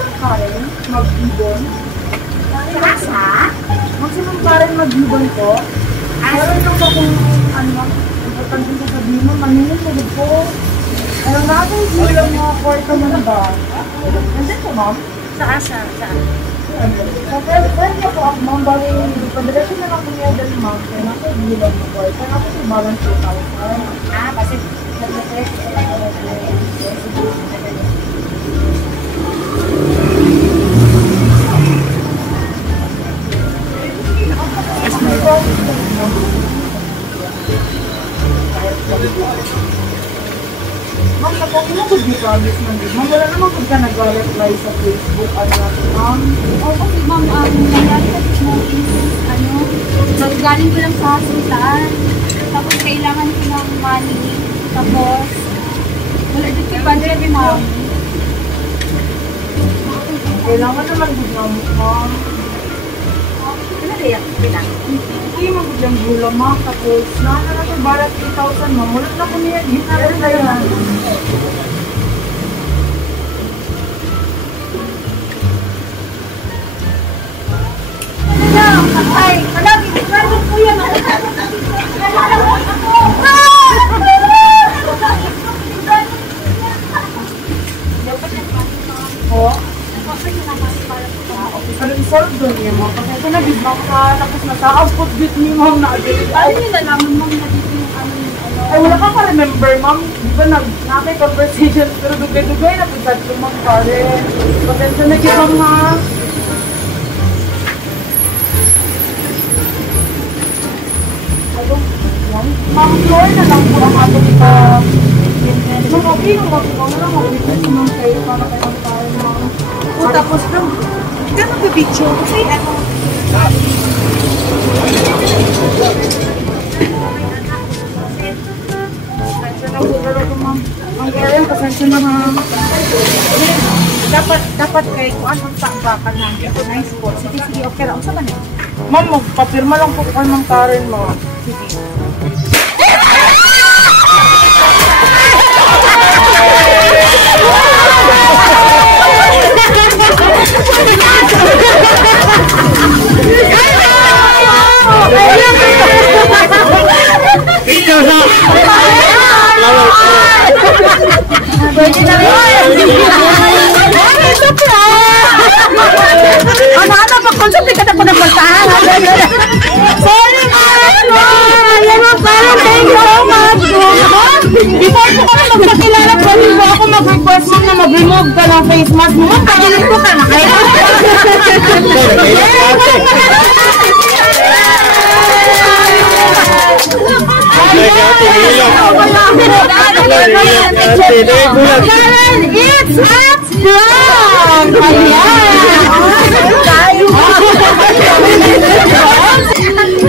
Karen, mag-ibon. Kasa? Maximum Karen mag-ibon ko. Meron lang akong, importante ko sabihin mo, maningin mo ko. Ano natin silang mga kwarto mo na ba? Nandiyan ko, ma'am? Sa asa? Saan? So, pwede niya po ako, ma'am, bali, padiretso na lang po niya dali, ma'am. Kaya natin bilang mo kwarto. Kaya natin yung balance 2,000. Kasi nag-request ko lang ako. Ma'am, napag mo kung di promise man din. Ma'am, wala naman kung ka nag-reply sa Facebook. Ano natin, ma'am? Okay, ma'am. Nangyari kasi galing ko lang sa hospital. Tapos kailangan ko ng money. Tapos, wala din ko budget, ma'am. Kailangan naman din ma'am. Pinariyak ko lang. Hindi mo biglang gula, ma'am. Tapos, natin barat 3,000, ma'am. Wala na ko niya. Ginarin na yan. Ay, malaki. Malaki po yan. Ka-resolve doon niya, ma'am. Kasi nag-ibang ka, tapos nasa-output bit ni ma'am na agad. Ano yung nalaman, ma'am, na dito yung Ay, wala ka ka-remember, ma'am. Di ba nakay conversation, pero dugay-dugay na pagkat ko, ma'am, Karen. Patensya na kita, ma'am. Ma'am, floor na lang po ang ato kita. Ma'am, okay yung mag-ikaw na lang mag-witness ma'am kayo para kayo tayo, ma'am. O tapos lang, ka mag-video kasi ano. Pasensya na po talaga, ma'am. Ang Karen, pasensya na, ma'am. Dapat kay kung anong paakbakan na ito na yung sport. Sige, okay lang. Saan ba niya? Ma'am, magpapirma lang po kayo, ma'am Karen, ma'am. Sige. Ano, pag-consume ka na po ng bantahan. Sorry, ayan mo, parang thank you so much. Before ko kami magpakilala, pwede ba ako mag-request mo na mag-remove ka ng face mask mo? Pagkalit ko ka na kayo. Karen, it's hot strong!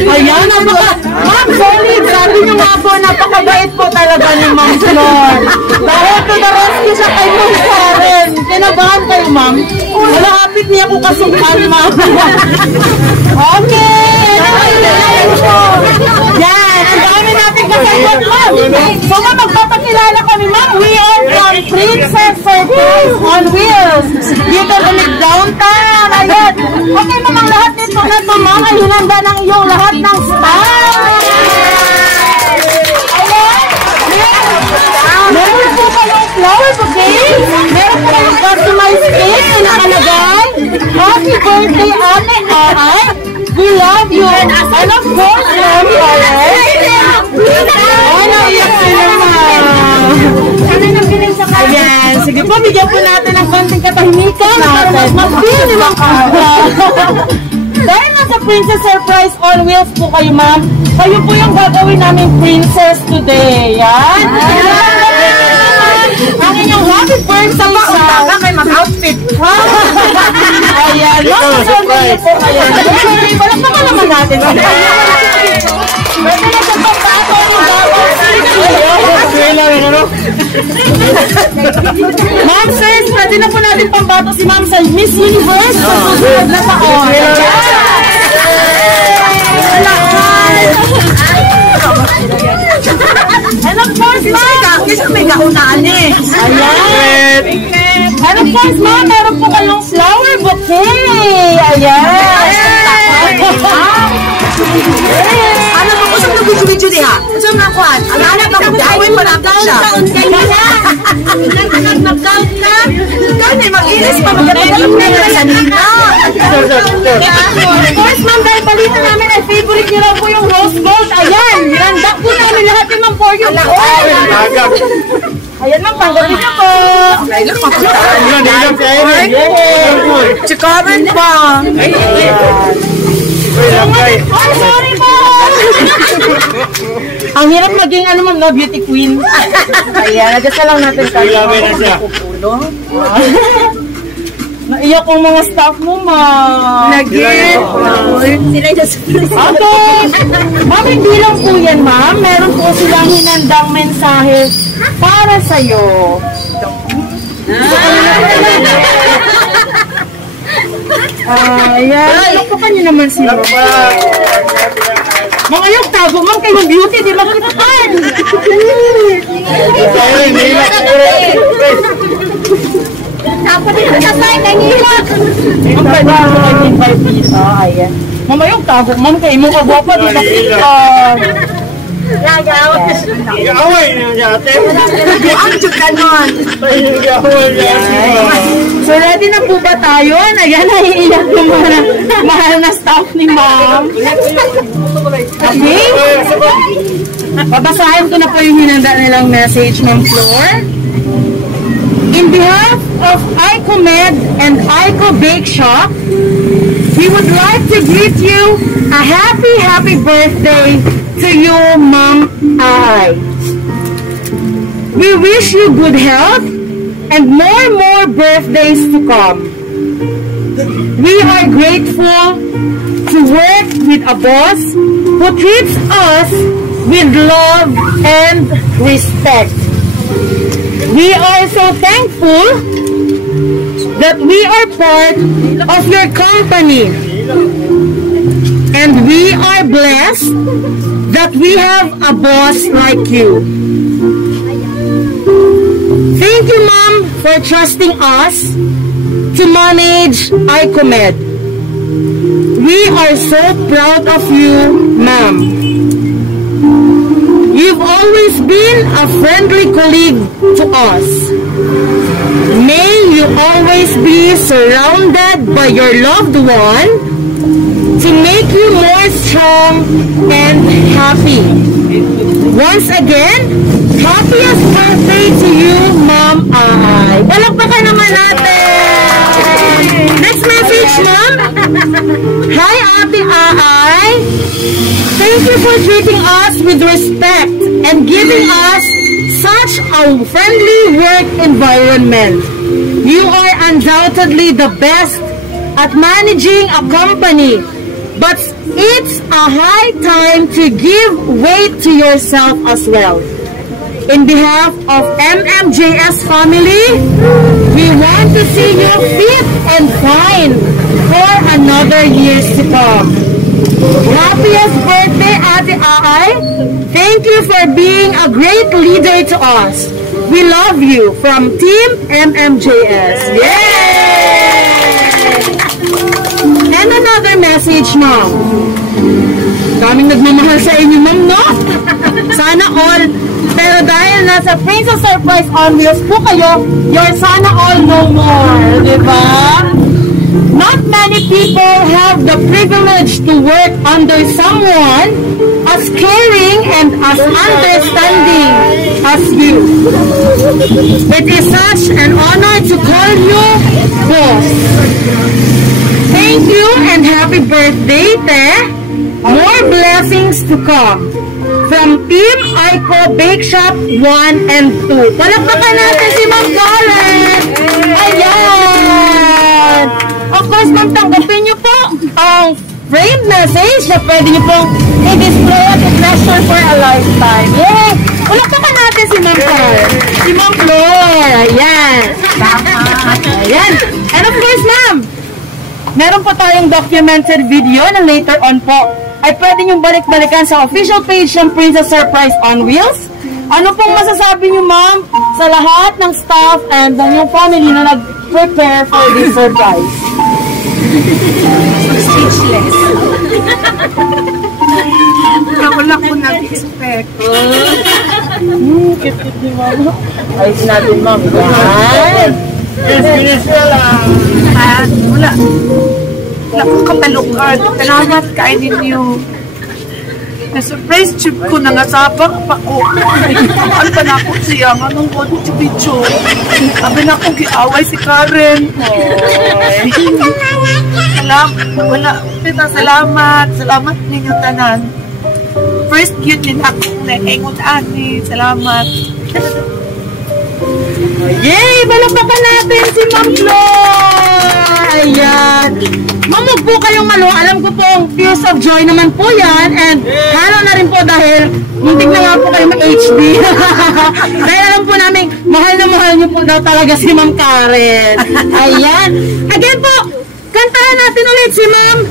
Ayan, ma'am, solid. Sabi niyo nga po, napakabait po talaga ni Ma'am Flor. Dahil to the rescue siya kay Ma'am Karen. Kinabahan kayo, ma'am. Malapit niya po kasumpan, ma'am. Okay. Yan, ang dami natin kasayot, ma'am. So, ma'am, magpapakilala kami, ma'am. We are from Princess Surprise on Wheels. Dito ulit downtown. Ayan. Okay, ma'am, ang lahat nito na ito, ma'am, ay hinanda ng iyong lahat ng style. Meron po kayong flowers, okay? Meron po kayong customized cake na nakalagay. Happy birthday, Ate Aay. We love you. And of course, Ma'am Karen. Ano, iyak sila, ma'am. Sana nang bilhin sa kanya. Ayan, sige po, bigyan po natin ng konting katahimikan para mas mag-feel ni Ma'am Karen. Dahil nasa Princess Surprise on Wheels po kayo, ma'am, kayo po yung gagawin namin princess today. Yan. Ang inyong happy birthday sa... Baka kayo mag-outfit. Ayan. Surprise po kayo. Walang pa naman natin. Pwede na sa pagbato ng gawin. Ma'am, sis, pwede na po natin pambato si ma'am sa Miss Universe sa susunod na taon. And of course, ma'am, Kasi may kaunaan eh. ayan. And of course, ma'am, meron po kayong Okay! Ayan! Ano mo, kusang nag-video niya? Kusang nakuhan? Ang anak ako, dahil malapit siya. Nag-count na? Ikaw na, mag-iris pa. Mag-iris na sa nina. Of course, ma'am, dahil balita namin ay favorite nyo lang po yung rose gold. Ayan! Nanda po namin lahat yung ma'am for you. Ayan, ma'am, tanggapin niyo po. Kailan papuntaan mo na? Chikaran pa. Ay, sorry po! Ang hirap maging, ano ma'am, no, beauty queen. Ayan, nagas lang natin sa naiyak ang mga staff mo, ma'am. Nagit. Sila yung Okay. Ma'am, hindi lang po yan, ma'am. Meron po silang hinandang mensahe para sa'yo. Ayan. Lakukan niyo naman sila. Mga yung tago, ma'am, kayong beauty, di makitaan. Tapos dito sa side, nangilak. Ang pwede mo kayo invite dito. Ayan. Mama yung tago, ma'am, kayo mo kagwapa, di makitaan. Away na dati. ang chukanon. So, ready na po ba tayo? Ayan, naiiyak yung mga mahal na staff ni ma'am. Okay? Babasahin ko na po yung hinanda nilang message, Ma'am Flor. In behalf of ICOMED and ICO Bake Shop, we would like to greet you a happy birthday to you, Ma'am Ay. We wish you good health and more birthdays to come. We are grateful to work with a boss who treats us with love and respect. We are so thankful that we are part of your company, and we are blessed that we have a boss like you. Thank you, Ma'am, for trusting us to manage ICOMED. We are so proud of you, Ma'am. You've always been a friendly colleague to us. May you always be surrounded by your loved one to make you more strong and happy. Once again, happiest birthday to you, Ma'am Ay. Palakpakan naman natin! Next message, Ma'am. Hi, Ate Ay. Thank you for treating us with respect and giving us such a friendly work environment. You are undoubtedly the best at managing a company, but it's a high time to give weight to yourself as well. In behalf of MMJS family, we want to see you fit and fine for another years to come. Happiest birthday, Ate Ay. Thank you for being a great leader to us. We love you from Team MMJS. Yay! And another message, Ma'am. Kaming nagmamahal sa inyo, Ma'am, no? Sana all. Pero dahil nasa Princess Surprise on Wheels po kayo, you're sana all no more. Diba? Not many people have the privilege to work under someone as caring and as understanding as you. It is such an honor to call you boss. Thank you and happy birthday, Te. More blessings to come. From Team ICO Bake Shop 1 and 2. Palakpakan natin si Ma'am Karen. Ayan. Of course, Ma'am, tanggapin niyo po ang framed message na pwede niyo pong i-display at i-treasure for a lifetime. Yay! Palakpakan natin si Ma'am Karen. Si Ma'am Flor. Ayan. Ayan. And of course, Ma'am, meron po tayong documented video na later on po ay pwede nyo balik-balikan sa official page ng Princess Surprise on Wheels. Ano pong masasabi nyo, Ma'am, sa lahat ng staff and ng yung family na nag-prepare for this surprise? Speechless. Wala ko nag-expect. Cute ni mama. Ayos natin, ma'am. Yan. Finish na lang. Wala. Wala ko katalungan. Salamat kain ninyo. Na-surprise trip ko na nasabak pa ko. Ano ba na ako siya? Anong video? Sabi na akong giaway si Karen. Salamat. Salamat ninyo tanan. First yun din ako na engot ani. Salamat. Yay! Balapakan natin si Ma'am Flo! Ayan. Mamag po kayong malo. Alam ko pong tears of joy naman po yan. And halo na rin po dahil muntik na nga po kayo mag-HD. Dahil alam po namin, mahal na mahal niyo po daw talaga si Ma'am Karen. Ayan. Again po, kantahan natin ulit si Ma'am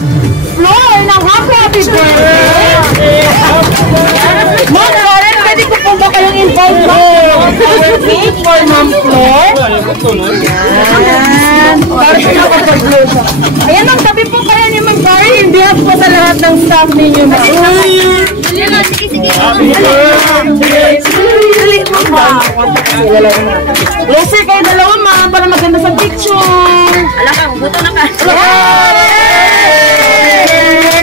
Flo ng happy birthday. Ma'am Karen, pwede ko po ba kayong invite mo? Our cake for Ma'am Flo. Ayan. Ayan, ma'am, tabi po kayo ni Ma'am Karen. In behalf po sa lahat ng staff ninyo, ma'am. Sige. Closer kayo dalawa, ma'am, para maganda sa picture. Alam ka, buto na ka.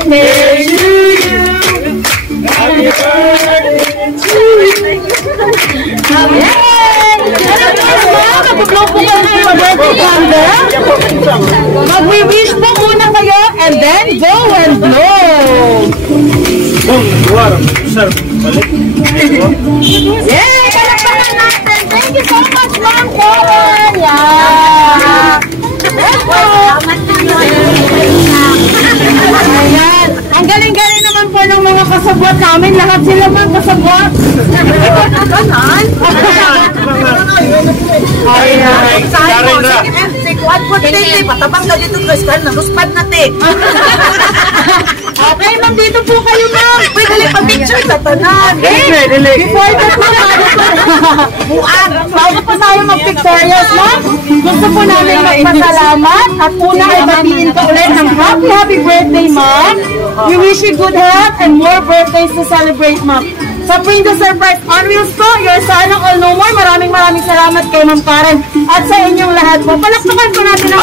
Birthday to you. Happy birthday to you. Mag-wish po muna kayo and then go and blow. Yay! Palakpakan natin. Thank you so much, Ma'am Karen. Yeah. Ayan. Ang galing-galing naman po ng mga kasabwat namin. Lahat sila mga kasabwat. Ayan. Kuan po din, patabang ka dito guys, kan naluspad natin. Okay, ma'am, dito po kayo, ma'am. Uy, dali pa-picture sa tanan. Before that, bago pa tayo mag-pictorials, ma'am, gusto po namin magpasalamat at una ay batiin ka ulit ng happy birthday, ma'am. We wish you good health and more birthdays to celebrate, ma'am. Sa Princess Surprise on Wheels po, your sana all no more. Maraming salamat kay Ma'am Karen at sa inyong lahat po. Palakpakan po natin ang